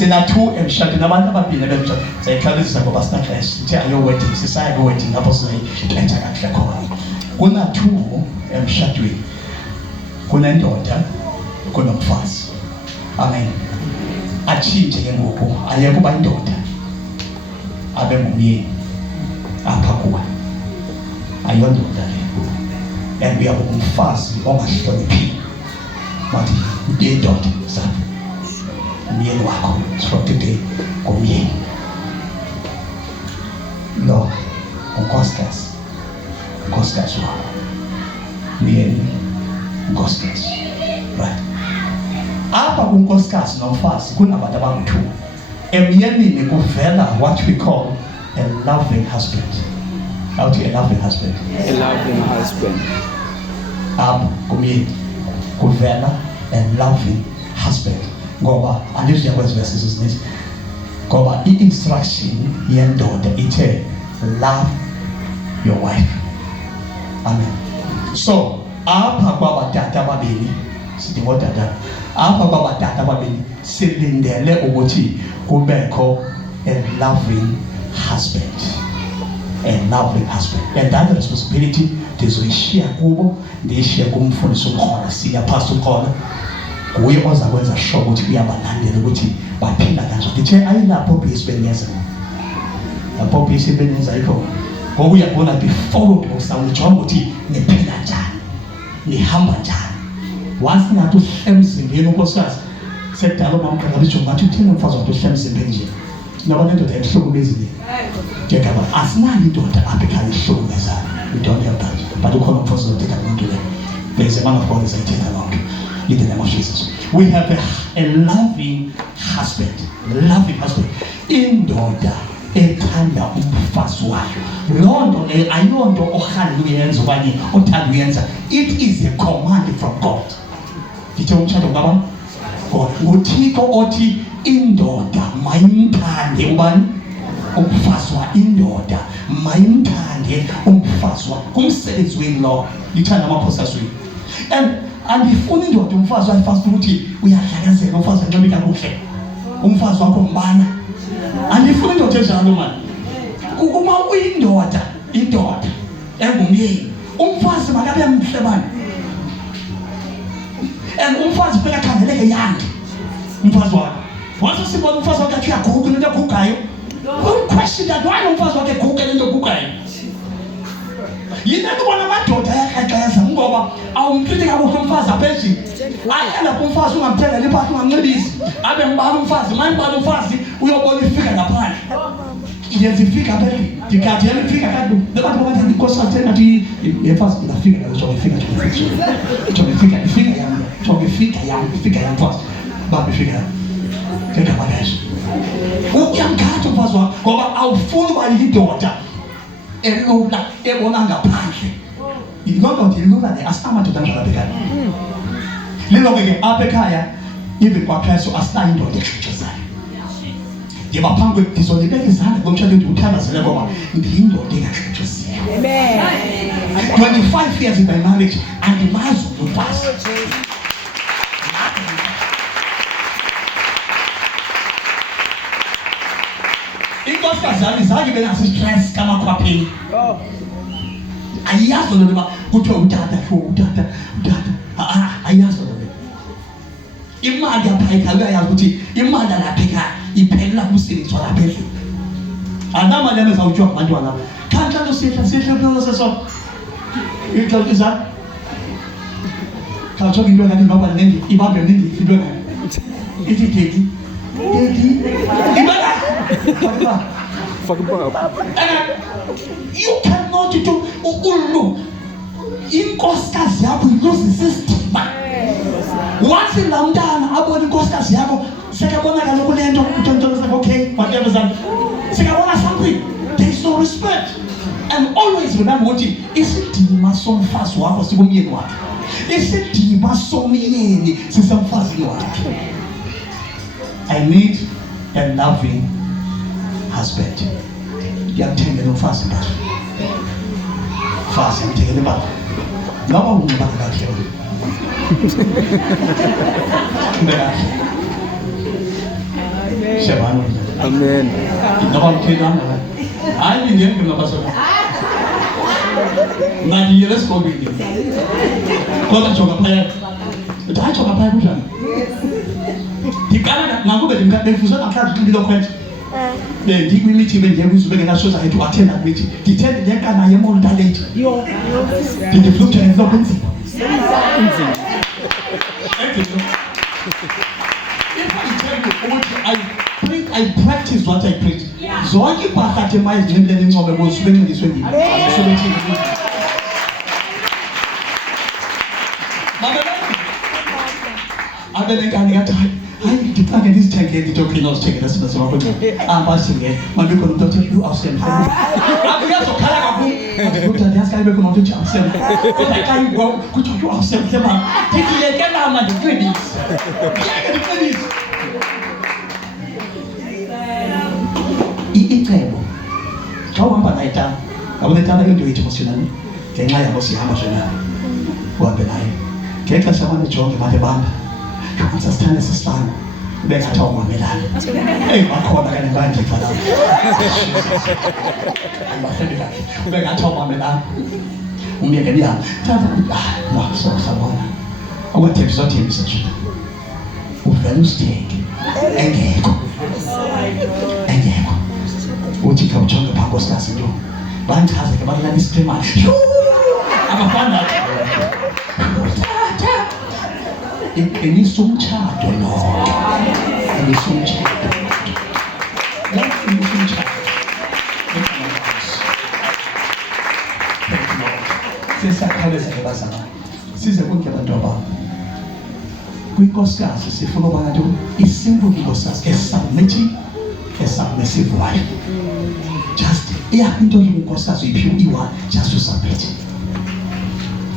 sina 2 emshadweni abantu ababili bemshado sayikhalisa ngoba sina clash sithi ayo wedding sisaya ku wedding lapho sinayiphetha kahle khona kuna 2 emshadweni kunendoda kunomfazi amen achinje ke ngoku ayeke kuba indoda abe ngumyeni apha kuwe ayondoda le and uyabe umfazi ongahloniphi bathi indoda zakho umyeni wakho from today ngumyeni lo unkosikazi wakho myeni unkosikazi right apha kunkosikazi nomfazi kunabantu abangu-2 emyenini kuvela what we call a loving husband. How to a loving husband? A loving husband. Kumyeni kuvela a loving husband ngoba andizwe kwezi verses izinto ngoba i-instruction yendoda ithe love your wife. Amen. So apha kwabatata ababili sithi ngodada apha kwabatata ababili silindele ukuthi kubekho a loving husband. A loving husband. And that responsibility ndizoyishiya kubo ndiyishiye kumfundisi uMkhola siya pastor uMkhola kuye ozakwenza sure ukuthi uyabalandela ukuthi baphila kanjani. Ndithe ayilapho besibenyenza lapho besibenyenza yikho ngoku uyabona before usawujonga ukuthi niphila njani nihamba njani once nathi uhle emzimbeni unkosikazi sekudala umamqela bijonga ukuthi uthini umfazi wakhe uhle emzimbeni nje nabona indoda ehlukumezile ngegaba asinayo indoda apha ekhaya ehlukumezayo we don't have that but ukhona umfazi othetha lonto le there is a man of God is ayithetha lonto in the name of Jesus. We have a loving husband. Indoda ethanda umfazi wayo. Lonto le ayonto okhanda uyenza okanye othanda uyenza. It is a command from God. Ngithe umtshado ngaba God nguThixo othi indoda mayimthande ubani umfazi wa indoda mayimthande umfazi wa kumsebenzi wenu lo lithanda amakhosikazi wenu and andifuni indoda umfazi wayifazi ukuthi uyadlakazela umfazi anxibe kakuhle umfazi wakho mbana andifuni indoda enjalo manje uma uyindoda engumyeni umfazi makabe mhle bani and umfazi phela khangeleke yange umfazi wakho wathi sibona umfazi wakhe athi uyaguga into egugayo question that why umfazi wakhe eguga into egugayo yini ukubona amadoda ayaxexeza ngoba awumthithi kakuhle umfazi aphezulu ayela kumfazi ungamthengela impahla ungamnxibisi abe mbala umfazi mayibala umfazi uyobona ifika ngaphandle yenza ifika pheli dikathi yalifika kanti abantu bathi inkosi athena athi yemfazi ingafika ngazo ifika mfazi babe ifika ngeke balezo uyamkhatha umfazi wakho ngoba awufuni uba yindoda elula ebona ngaphandle indoda ilula le asamadoda njalo ekhaya lelo ke apha ekhaya even kwaKristu asinayo indoda exhexhezayo yeba phambi kwedizolibeka izandla ngomtshado wethu uthandazele ngoba ndiyindoda engaxhexheziyo amen 25 years in my marriage andimazi umfazi inkosikazi yami zange bengaso stress kamakhwapheni ayazi lo noma kuthiwa utata ayazi lo imali yapha ekhaya uyayazi ukuthi imali lapha ekhaya iphelela kumsebenzi walapha endlini anamali yamezawuthiwa ngabantwana kanjalo sihle phela seso ixoxiza kanjalo into engani ngoba nendi ibambe nendi into engani ithi dedi ibala fucking up. You cannot do ulu inkosikazi yakho ilose system once lamntana abona inkosikazi yakho sekabona kaloku lento untondoloza okay whatever that sekabona something there is no respect and always remember ukuthi isidima somfazi wakho sikumyeni wakhe isidima somyeni sisemfazini wakhe. I need a loving husband. Ngiyamthengela umfazi mbali. Mfazi ngithengele mbali. Ngoba ungibaka kahle wena. Amen. Siyabona. Amen. Noma mthethana. Hayi ngeke ngabasona. Ngathi yesibobile. Kodwa jonga phaya. Uthatsho ngapha kunjani? Ngikala ngakube ngifuzwe namhlanje impilo kwethu. Bengikwimithi bengiyekwizwe bengenasoza ethu attend mithi. Ngithende lenkana yemonta lethu. Ngiflutha ngenhlobo enzima. I practice what I preach. Zonke ibhakathe mayizimlele incobe kuzo bencindiswe yini. Abenenkani ngathi hayi ngifake ndizithengele into yokuphila uzithengele sina sibakhona. Abasingeke manje khona umuntu othi you awesome. Akuyazokhala kakhulu. Kodwa ndiyazi kabe khona umuntu othi awesome. Kodwa kayi kuthi you awesome sema. Ngiyekela manje ngicebisi. Ngiyekela icebo xa uhamba naye tana awunetana into yithi mosinani ngenxa yabo sihamba sona uhambe naye ngexesha manje jonge manje bamba sasithanda sisifana bengathi awumamelana bakhona kanye ngandiva lapho bengathi awumamelana umyeke niyahamba sabona ukwathembisa nje uvele usithenge engekho uthi khawujonge phaa nkosikazi nto bandichaze ke balala isikremane abafana iqinisa umtshato lonke iqinisa umtshato sisakhawuleza ke bazalwane size kunke bantu ababo kwinkosikazi sifuna uba ngathi isimple inkosikazi a submissive wife. Just into inkosikazi uyiphiwe iwa just to submit.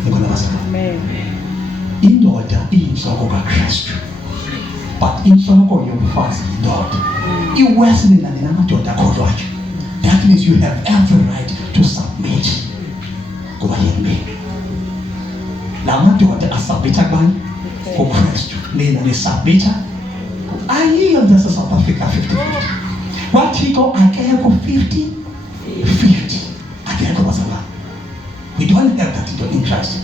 Ngibona bazalwane. Amen. Indoda iyinhloko kaKristu. But inhloko yomfazi yindoda. Iwesley namadoda akholwayo. That means you have every right to submit. Kuba yini? Lamadoda asubmita kubani? KuKristu. Nina nisubmita. Ayiyo ndase South Africa 50-50. Wathixo akekho 50-50. Akekho bazalwane. We don't have that in Christ.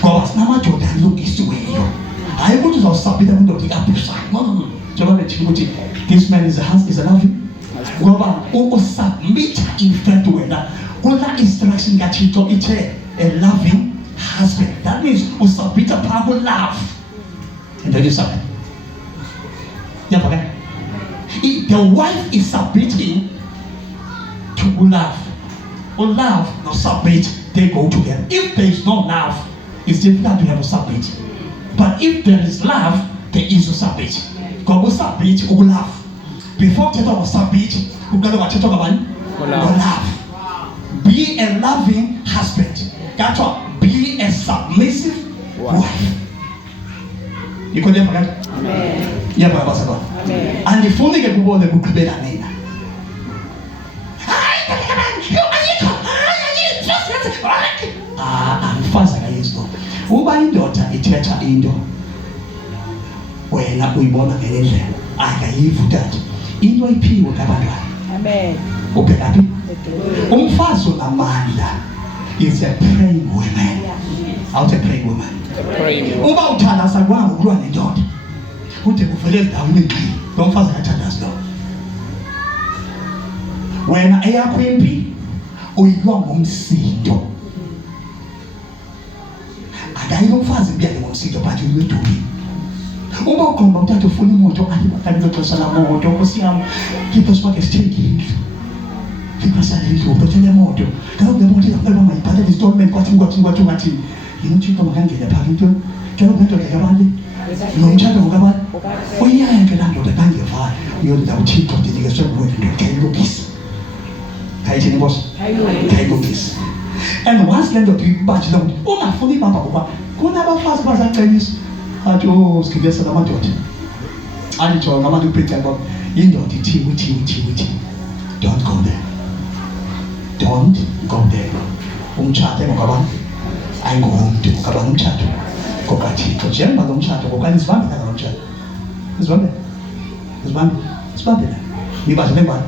Ngoba sinamadoda alungisiweyo. Hayi ukuthi uzawusubmita kwindoda ikabusayo. No. Njengoba bethi ukuthi this man is a loving. Ngoba ukusubmit in fact wena kula instruction kaThixo ithe a loving husband. That means usubmita phaa ku-love. And then you submit. Yeah, okay. The wife is submitting to love. Or love, no submit, they go together. If there is no love, it's difficult to have a submit. But if there is love, there is a submit. God will submit or love. Before Teta was submit, we're going to talk about love. Be a loving husband. That's what. Be a submissive wife. You could never forget. Amen. Yeah, Amen. And the phone get people the book better nina. And fast against them. Uba indoda ithetha into wena uyibona ngendlela akayivuthandi into iphiwe ngabantwana. Amen. Ubheka phi? Umfazi onamandla is a praying woman. Out a praying woman. Uba uthandaza kwanga ukulwa nendoda ude kuvele endaweni engqini lo mfazi akathandazi lo. Wena eyakho impi uyilwa ngomsindo. Akayiyo umfazi impiyale ngomsindo but uyiduli. Uma uqomba uthatha ufuna imoto athi bakalilo xesha la moto nkosiyami ngipho sibake sithengile. Ngiphasalile uphethele imoto. Kaloku le moto izafuna mayibhalele installment kwathi ngathi yinto makangene phakathi into. Kaloku into ke abantu nomtshado ngokabantu uyayeke la ndoda kangeva uyolida uThixo ndinike sokuwena ngiyilungisa. Hayithini boss? Hayilungisa. And once le ndoda uyibajile ukuthi ungafuni ibamba ngoba kunabafazi bazacebisa athi sikibesa namadoda andijonga abantu uphethe ngoba indoda ithiwe. Don't go there. Don't go there. Umtshado ngokabantu ayingomuntu ngokabantu umtshado ngokaThixo. Njengoba lo mtshado ngokani sibambe kana umtshado. Sibambe. sibambela nibaze nemali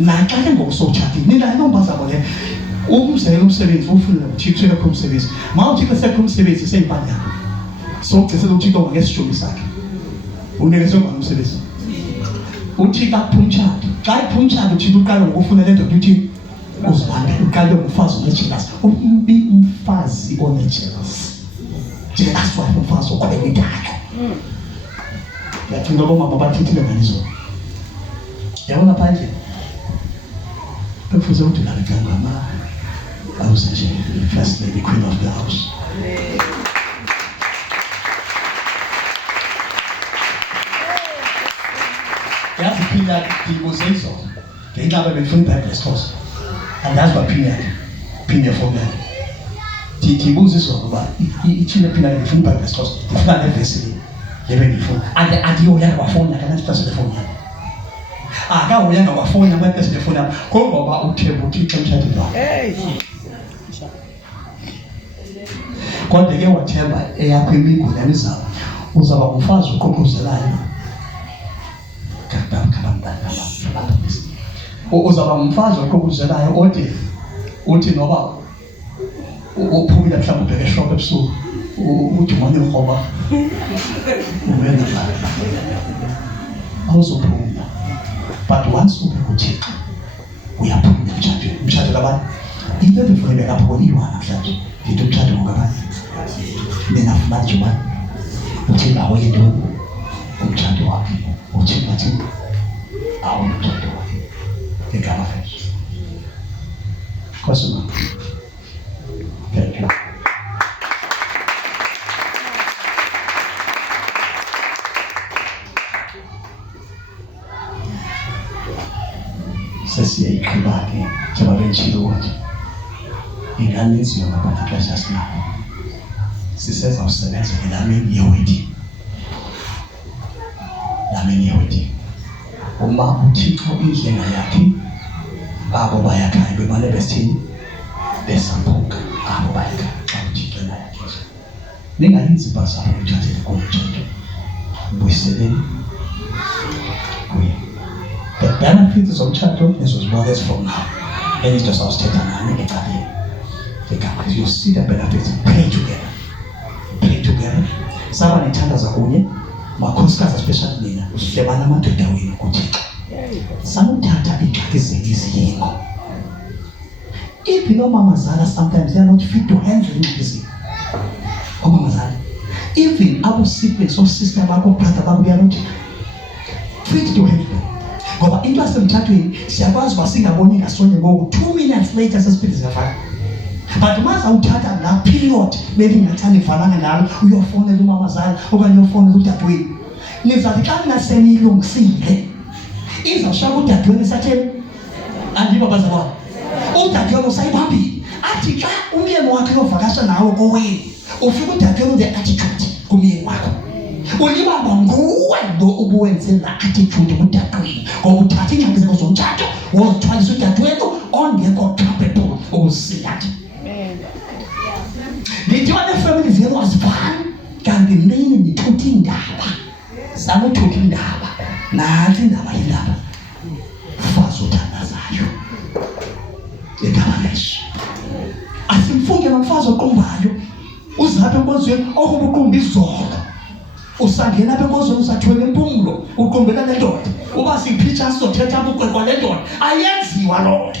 naxa ke ngokusotshati nina intombazana le umzekelo umsebenzi ufunela uthixo ekho umsebenzi mawuthixo esekho umsebenzi seyibani yakho sogcisa uthixo ngesijoni sakhe unikeze ngalo umsebenzi uthixo aphumtshado xa iphumtshado uthixo uqala ngokufuna le ndoda uthixo uzibambe uqale ngumfazi onejealous umfazi onejealous jealous wife umfazi okhweletayo yacinga bomama bathithile ngalizo yabona phandle bekufuze ukuthi lalekangama awuze nje first lady queen of the house yazi phila ndibuze izolo ngenxa befuna iBhayibhile esiXhosa andazi baphila phinde fona ndibuze izolo uba ithile phila befuna iBhayibhile esiXhosa ndifuna nevesi lebe ngifuna andiyoyanga wafona kana sipase telefoni akawuyanga wafona kwapesa telefoni ngoba uthemba uthixo emshadweni wakhe kodwa ke wathemba eyakho imigulo yamizamo uzaba umfazi uqoqozelayo uzaba umfazi oqoqozelayo uthi noba uphumile mhlawumbe ubheke eshop ebusuku uthi umane ukhoba ubena awuzophuma but once ubheke uthixo uyaphumula emshadweni umshado labantu into ebifuneka lapho koniwa namhlanje into umshado ngokabani mina funa nje manje uthi nawe into umshado wakhe uthi bathi awu umshado wakhe ngegama lakhe kwasuma thank you sesiyayiqhubake njengoba benjilo ukuthi ingane iziyo ngabantu ixesha sinalo siseza usebenza ngelamini yewedi uma uthixo indlela yakhe abo bayakhaya bemane besithini besaphuka abo bayakhaya xa uthixo indlela yakhe ningayenzi ibhasari uthathele kumthetho buyiseleni kuye the benefits zomthetho nizozibona as from now into sawusithetha nami ngecaleni because you see the benefits. Pray together saba nithandaza kunye makhosikazi especially nina uhlebana amadoda wenu kuthixo sanuthatha iingxaki zenu iziyingo even omamazala sometimes they are not fit to handle ingxaki zenu omamazala even abo siblings or sister bakho brother bakho they are not fit to handle ngoba into yasemthathweni siyakwazi uba singaboni ngasonye ngoku 2 minutes later sesiphinde ziyafana but maza uthatha la period belingathani ifanana ngalo uyofonela umamazala okanye uyofonela udadewenu nizathi xa ningaseniyilungisile izawushaya udadewenu satheni andiba bazalwane udadewenu sayibambile athi xa umyeni wakhe uyovakasha nawe kowenu ufika udadewenu the attitude kumyeni wakho ulibamba nguwe lo ubuwenze la attitude kudadewenu ngoba uthatha ingxaki zakho zomtshato wozithwalisa udadewenu ongekho capable ukusiyathi nithiwa ne-family zenu azifani kanti nini nithutha indaba samuthutha indaba nansi indaba yindaba fazi uthandazayo egama leso asimfunge nomfazi oqumbayo uzapha enkozweni okuba uqumba izolo usangena apha enkozweni usathwele impumulo uqumbela le ndoda uba siyiphiitsha sizothetha buqweqwa le ndoda ayenziwa loo nto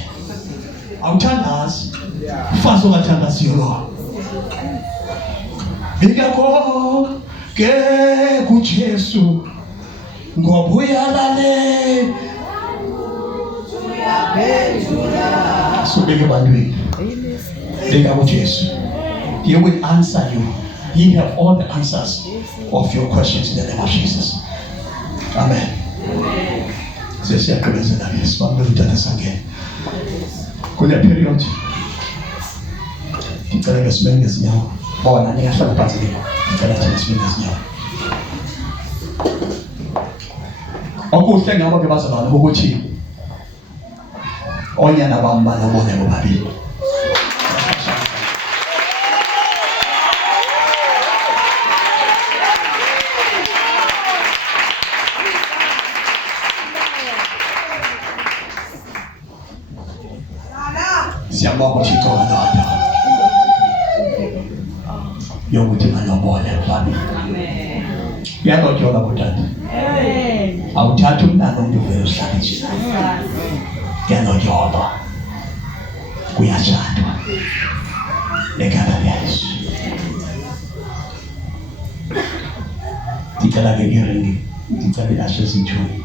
awuthandazi ufazi ongathandaziyo loo Bigako ke kuJesu ngoba uyalale uyaphendula sobeke bantwini bigako Jesu he will answer you. He have all the answers of your questions in the name of Jesus. Amen. Sesiyaqhubezela ke sibambele utata sangene kule period ngicela ke sibe ngezinyawo bona ningahlala phansi ke ngicela thina sibe ngezinyawo okuhle ngabo ke bazalwane ukuthi onyana bami banobone bobabili siyabonga uThixo ngalapha yokuthi malobole mfana. Uyalotsholwa kutata. Awuthatha umntana ongivele uhlala nje. Uyalotsholwa. Kuyathandwa. Legama likaYesu. Ngicela ke iringi. Ngicela ilashe sithuni.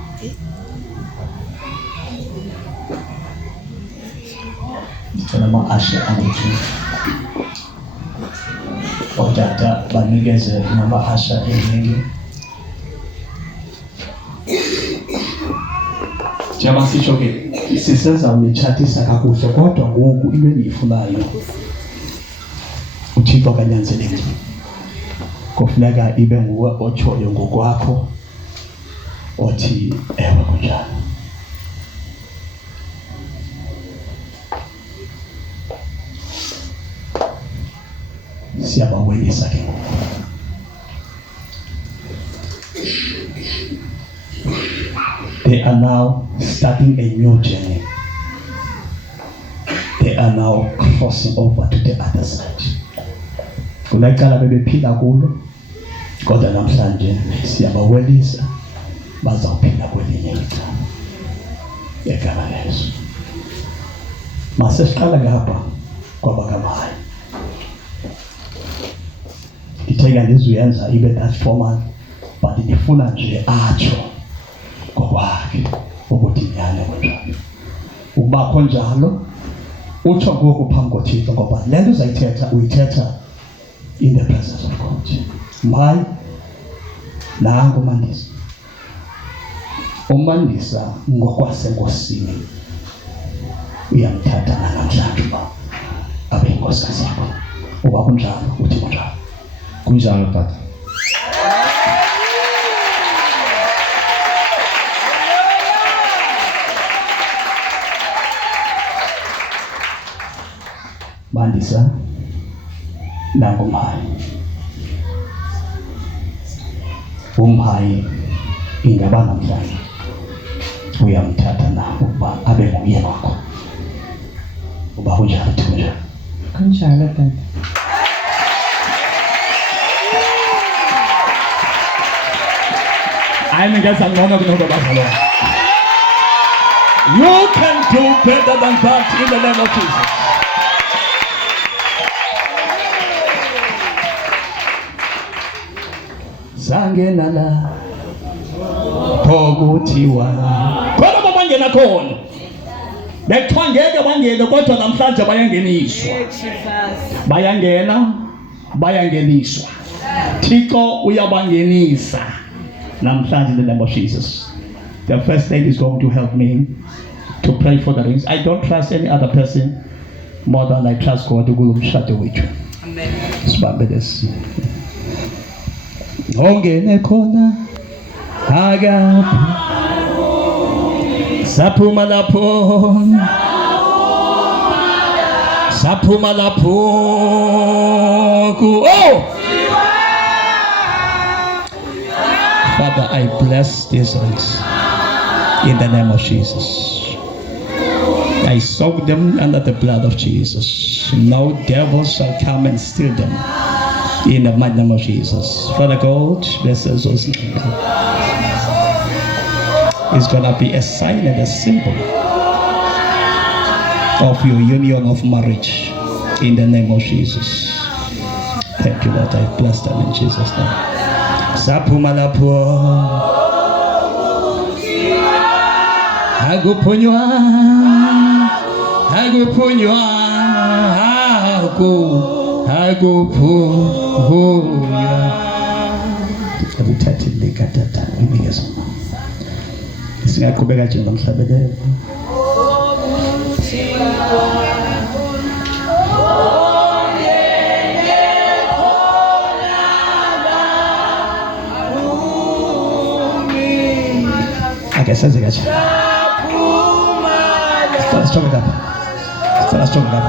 Ngicela ama-ashe angithi. Otata banikeze nama-ashe eningi. Njengoba sisho ke sisezawunichatisa kakuhle kodwa ngoku into endiyifunayo uThixo kanyanzeleki. Kufuneka ibe nguwe otshoyo ngokwakho othi ewe kunjalo. Siyabawelisa ke. They are now starting a new journey. They are now crossing over to the other side. Kunaqala bebephila kulo kodwa namhlanje siyabawelisa bazawuphila kwelinye icala. Egama likaYesu. Mase siqala ngapha kwabakamhayi. Ngitheka ndizuyenza ibe that formal but ndifuna nje atsho ngokwakhe ukuthi nyane kunjalo. Ubakho njalo utsho ngoku phambi koThixo ngoba le nto uzayithetha uyithetha in the presence of God. Mhayi nangu uMandisa. uMandisa ngokwasenkosini uyamthatha namhlanje uba abe inkosikazi yakho. Uba kunjalo uthi kunjalo. Kunjalo tata. Mandisa nangu uMhayi. uMhayi ingaba namhlanje uyamthatha na uba abe nguye wakho. Uba kunjalo uthi kunjalo. Kunjalo tata. I'm against I'm not going to go. You can do better than that in the name of Jesus. Sangenala Pogutiwa. Kodwa babangena khona. Bekuthiwa ngeke bangene kodwa namhlanje bayangeniswa. Bayangeniswa. Thixo uyabangenisa. Namhlanje in the name of Jesus. The first thing is going to help me to pray for the rings. I don't trust any other person more than I trust God to go shadow with you. Amen. Sibambe this. Ongene khona agapi saphuma lapho oh Father, I bless these rings in the name of Jesus. I soak them under the blood of Jesus. No devil shall come and steal them in the mighty name of Jesus. Father God, bless us. It's gonna be a sign and a symbol of your union of marriage in the name of Jesus. Thank you, Lord. I bless them in Jesus' name. Saphuma lapho aguphunywa abuthathile katata imiyezo singaqhubeka nje nomhlabelelo. Okay, says it again. Let's talk it up. Let's talk it up.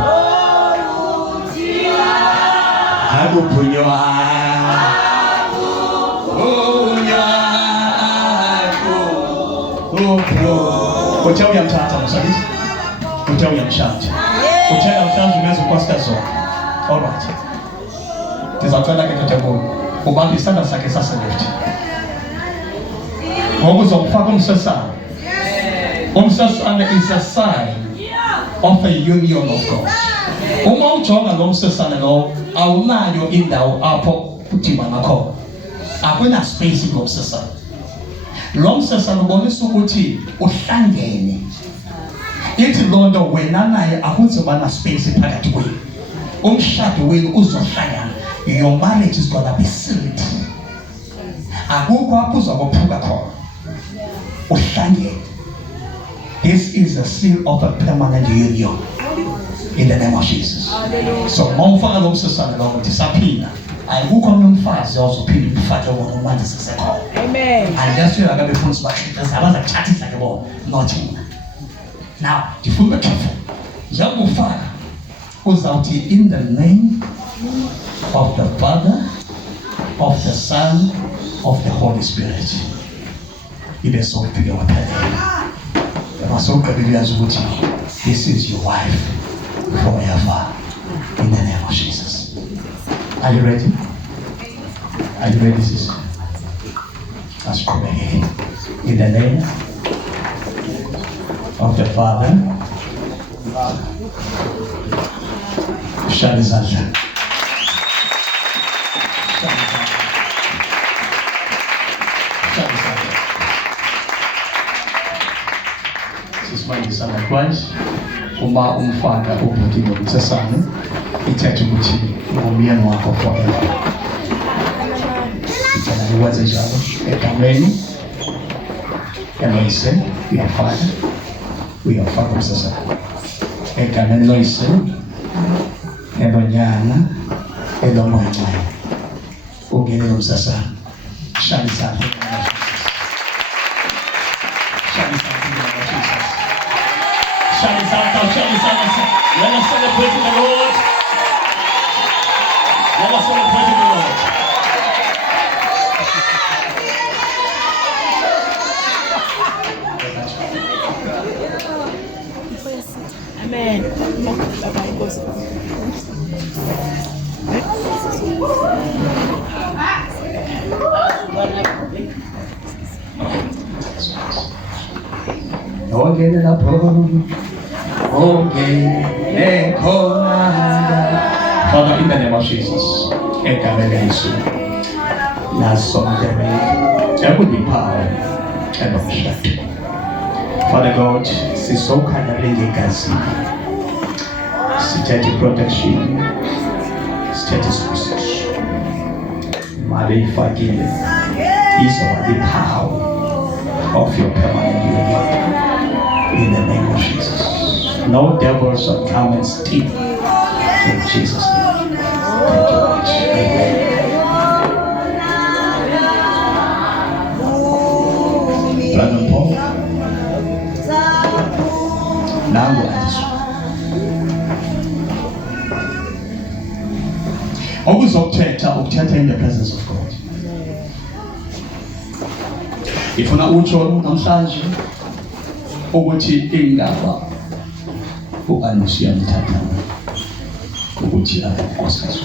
Hotel uyamthatha msakisi. Hotel uyamshaya. Uthela mhlawumbe ngezokwaskazi zonke. All right. Ndizawucela ke ntotenkulu ubambe isandla sakhe saseleft. Ngoku uzokufaka umsesane. Umsesane is a sign of a union of God. Uma ujonga lo msesane lo awunayo indawo apho udibana khona. Akuna space ngomsesane. Lo msesane ubonisa ukuthi uhlangene. Ithi loo nto wena naye akuzoba na space phakathi kwenu. Umshado wenu uzohlangana. Your marriage is gonna be sealed. Akukho apho uzokuphuka khona. Uhlangene. This is a seal of a permanent union. In the name of Jesus. So mawufaka lo msesane lo disappear. Ayikukho umfazi ozophinda ufake wona manje sisekhona. Amen. Unless you are before us abaza chathisa ke bona nothing. Now, ndifuna careful. Yakufaka uzawuthi in the name of the Father, of the Son, of the Holy Spirit. Ibe so ufike waphela. Yamasokabiliyazi ukuthi this is your wife forever in the name of Jesus. Are you ready? Are you ready, sister? Let's pray again. In the name of the Father, shall is Allah. Sisifanye sana kwanza uma umfaka ubutini obusesane ithethe ukuthi ngomyeni wakho forever. Ithana likwaze njalo egameni Eloise uyafaka uyafaka umsesane egameni Eloise elonyana elomoya ungene umsesane shali sakhe let us celebrate the Lord. Let us celebrate the Lord. Amen. Okay, la problem. Okay, Father, in the name of Jesus, there will be power and obstruction. Father God, so kind of static protection, status research. Mother, forgive me. Is the power of your permanent union. In the name of Jesus. No devil shall come and steal. In Jesus' name. Thank you, Lord. Amen. Brother Paul. Now we're at this one. Always ukuthetha in the presence of God. Ifuna utsho namhlanje ukuthi ingaba uAnusia Mthatha ukuthi abankosikazi.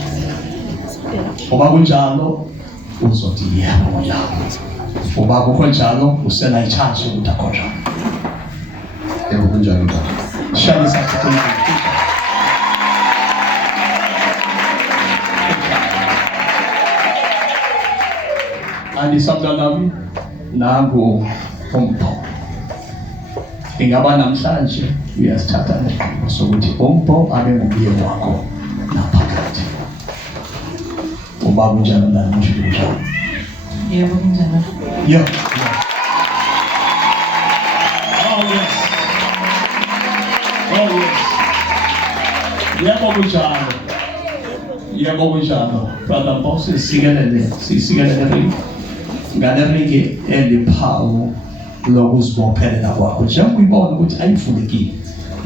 Uma kunjalo uzothi yebo njalo. Uma kukho njalo usena ichance ukuthi akhona. Yebo kunjalo baba. Shali sakhe khona. Andisabda nami nangu umpho. Ingaba namhlanje uyasithatha nesigqibo sokuthi umpho abe ngumyeni wakho naphakathi. Uba kunjalo namhlanje kunjalo. Yebo kunjalo. Yeah. Oh yes. Yebo kunjalo. Yebo kunjalo. Brother Boss sigelele ring. Ngale ring eliphawu lokuzibophelela kwakho. Njengoba uyibona ukuthi ayivulekile.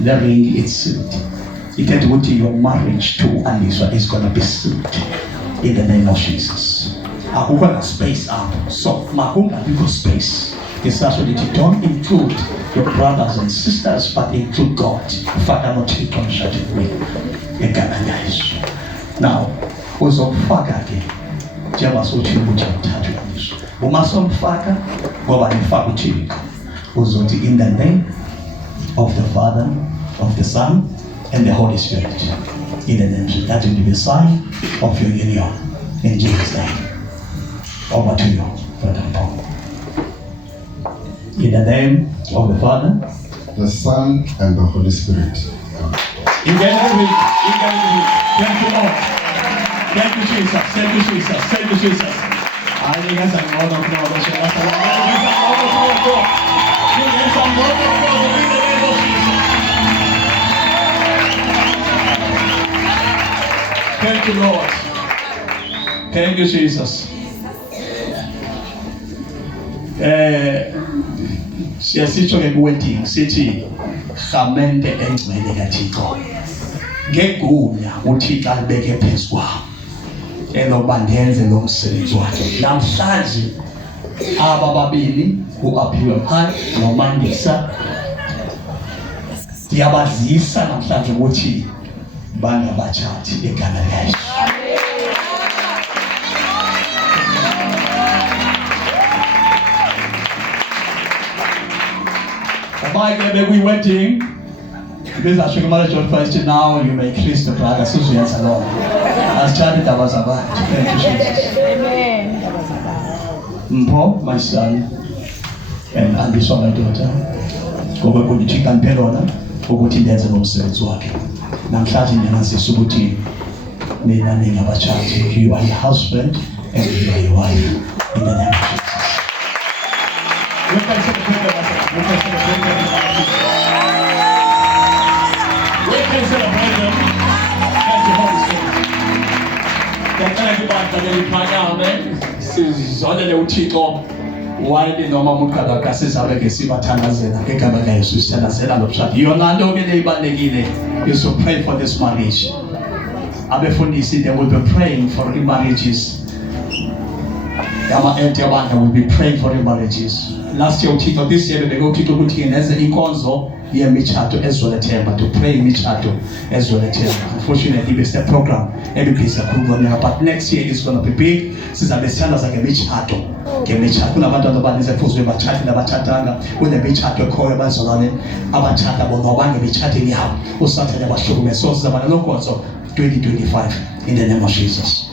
The ring is sealed. Ithethe ukuthi your marriage to Aniswa is going to be sealed in the name of Jesus. Akukho na space apho. So makungabikho space. It's actually to don't include your brothers and sisters, but include God. Father, not to consult me. Now, uzokufaka ke njengoba sothimbuja mthathu kamuso. Uma somfaka ngoba nifaka uThixo. Uzothi in the name of the Father, of the Son, and the Holy Spirit. In the name of that will be the sign of your union. In Jesus' name. Over to you, Brother Paul. In the name of the Father, the Son, and the Holy Spirit. Thank you, Lord. Thank you, Jesus. Thank you, Jesus. Thank you, Jesus. I think that's a lot of God. Thank you, Lord. Thank you, Jesus. Siyasitsho-ke kuwedding sithi rhamente engcwele kaThixo ngegunya uThixo alibeke phezu kwam elokuba ndenze lo msebenzi wakhe. Namhlanje aba babili uAphiwe Mhali noMandisa ndiyabazisa namhlanje ukuthi bangabatshati egama likaYesu. Mike, we wedding. This is a marriage of Christ. Now you may kiss the brother. Susu yes alone. As Charlie Tabazaba. Thank you, Jesus. Amen. Mpo, my son, and Andisha, my daughter. Gobe kulichika mpelona. Ukuthi ndenze nomsebenzi wakhe. Namhlanje mina sisukuthi mina ningabachati. You are your husband and you are your wife. In the name of Jesus. Sizonele uThixo wayini noma umqhaka sizabeke sibathandazela ngegama likaYesu sithandazela lomshado. Yona nto ke leyibalekile is to pray for this marriage. Abefundisi, they will be praying for marriages. Abantu will be praying for marriages. Last year uThixo, this year bebeke uThixo ukuthi ngenze inkonzo yemitshato ezolethemba, to pray imitshato ezolethemba. Unfortunately, it's the program every place kakhulu, but next year is going to be big. Sizabe sithandaza ngemitshato. Ngemitshato kunabantu abaninzi ekufuze bachate nabathatanga kunemitshato ekhoyo bazalwane abathatha bona bangemitshato yabo. Usathane abahlukume so sizaba nalonkonzo 2025 in the name of Jesus.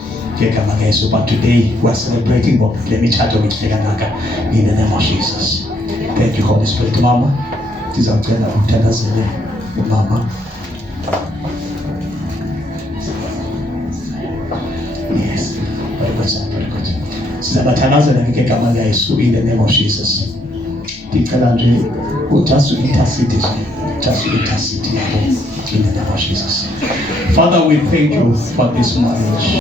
But today we are celebrating the mitshato mitlekangaka in the name of Jesus. Thank you, Holy Spirit. Mama, tizamcela ukuthandazele umama. Yes, very good, very good. Sizabathandazela ngegama likaYesu in the name of Jesus. Ndicela nje just intercede in the name of Jesus. Father, we thank you for this marriage.